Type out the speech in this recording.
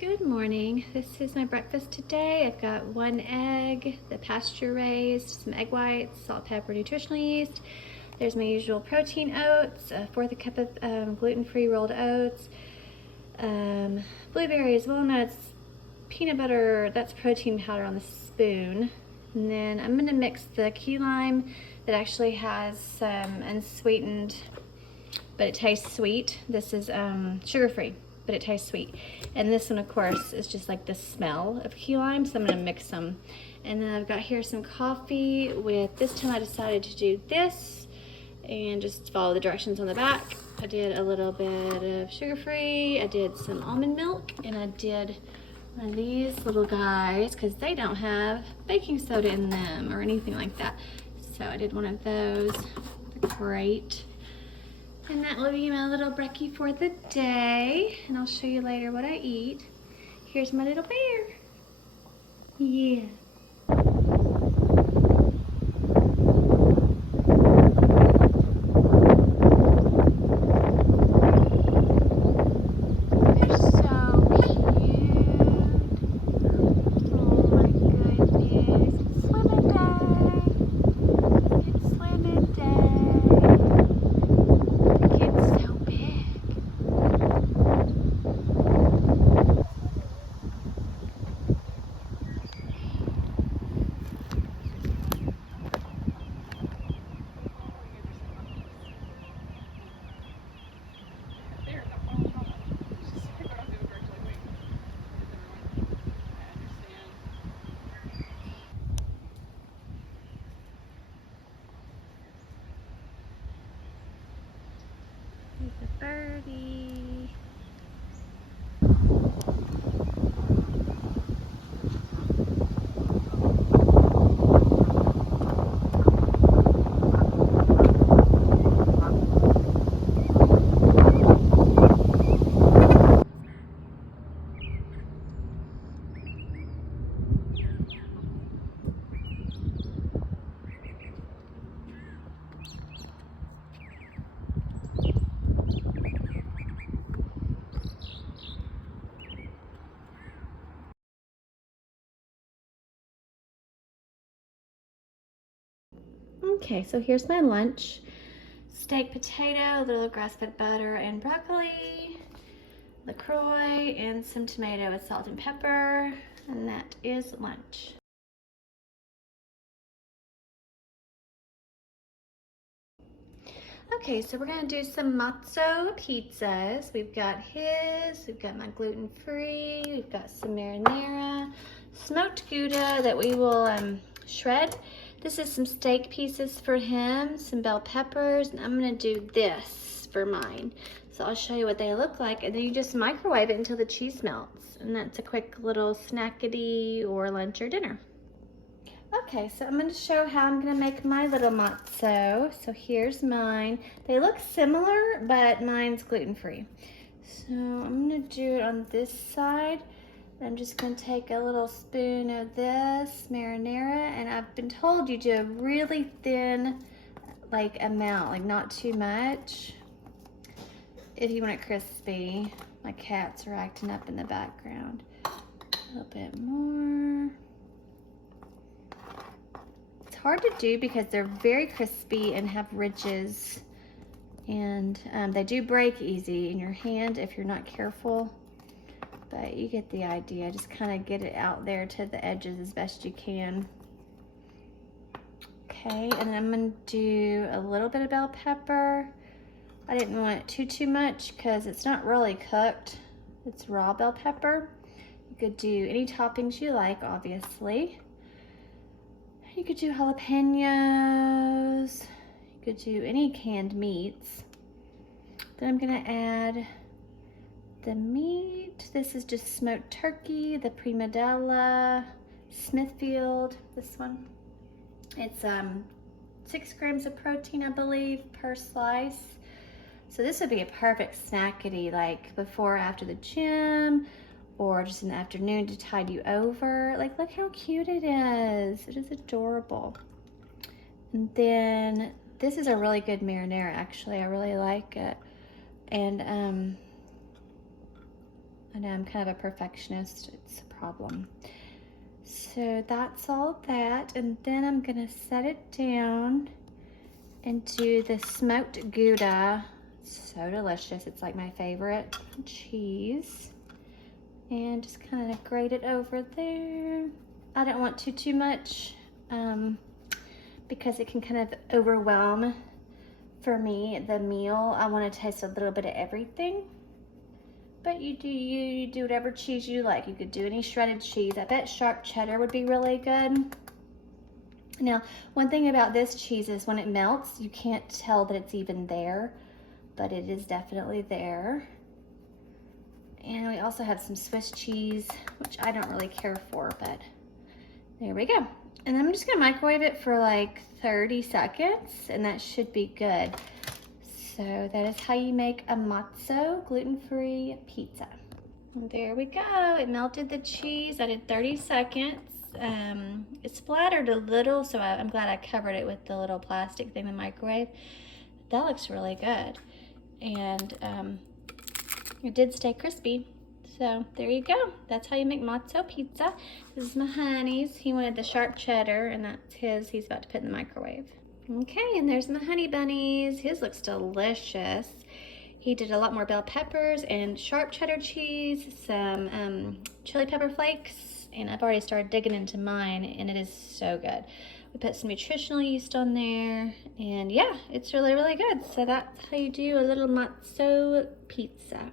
Good morning. This is my breakfast today. I've got 1 egg, the pasture raised, some egg whites, salt, pepper, nutritional yeast. There's my usual protein oats, a fourth a cup of gluten-free rolled oats, blueberries, walnuts, peanut butter, that's protein powder on the spoon. And then I'm gonna mix the key lime that actually has some unsweetened, but it tastes sweet. This is sugar-free, but it tastes sweet. And this one, of course, is just like the smell of key lime, so I'm gonna mix them. And then I've got here some coffee with, this time I decided to do this and just follow the directions on the back. I did a little bit of sugar-free, I did some almond milk, and I did one of these little guys because they don't have baking soda in them or anything like that. So I did one of those. They're great. And that will be my little brekkie for the day. And I'll show you later what I eat. Here's my little bear. Yeah. They're so cute. Oh my goodness. It's swimming day. It's swimming day. It's so big. He's a birdie. Okay, so here's my lunch. Steak, potato, a little grass-fed butter and broccoli, LaCroix, and some tomato with salt and pepper. And that is lunch. Okay, so we're gonna do some Matzo pizzas. We've got my gluten-free, we've got some marinara, smoked Gouda that we will shred. This is some steak pieces for him, some bell peppers, and I'm gonna do this for mine. So I'll show you what they look like, and then you just microwave it until the cheese melts. And that's a quick little snackety or lunch or dinner. Okay, so I'm going to show how I'm going to make my little matzo. So here's mine. They look similar, but mine's gluten-free. So I'm going to do it on this side. I'm just going to take a little spoon of this marinara, and I've been told you do a really thin amount, like not too much, if you want it crispy. My cats are acting up in the background. A little bit more. It's hard to do because they're very crispy and have ridges, and they do break easy in your hand if you're not careful, but you get the idea. Just kind of get it out there to the edges as best you can. Okay, and then I'm going to do a little bit of bell pepper. I didn't want it too much because it's not really cooked. It's raw bell pepper. You could do any toppings you like, obviously. You could do jalapenos. You could do any canned meats. Then I'm gonna add the meat. This is just smoked turkey, the Prima Della, Smithfield, this one. It's 6 grams of protein, I believe, per slice. So this would be a perfect snackety, like before or after the gym, or just in the afternoon to tide you over. Like, look how cute it is. It is adorable. And then this is a really good marinara, actually. I really like it. And I know I'm kind of a perfectionist, it's a problem. So that's all that, and then I'm gonna set it down and do the smoked Gouda. It's so delicious, it's like my favorite cheese. And just kind of grate it over there. I don't want too much because it can kind of overwhelm, for me, the meal. I want to taste a little bit of everything. But you do whatever cheese you like. You could do any shredded cheese. I bet sharp cheddar would be really good. Now, one thing about this cheese is when it melts, you can't tell that it's even there, but it is definitely there. And we also have some Swiss cheese, which I don't really care for, but there we go. And I'm just gonna microwave it for like 30 seconds, and that should be good. So that is how you make a matzo gluten-free pizza. And there we go. It melted the cheese. I did 30 seconds. It splattered a little, so I'm glad I covered it with the little plastic thing in the microwave. That looks really good. And it did stay crispy. So there you go. That's how you make matzo pizza. This is my honey's. He wanted the sharp cheddar, and that's his. He's about to put in the microwave. Okay, and there's my honey bunnies. His looks delicious. He did a lot more bell peppers and sharp cheddar cheese, some chili pepper flakes, and I've already started digging into mine, and it is so good. We put some nutritional yeast on there, and yeah, it's really, really good. So that's how you do a little matzo pizza.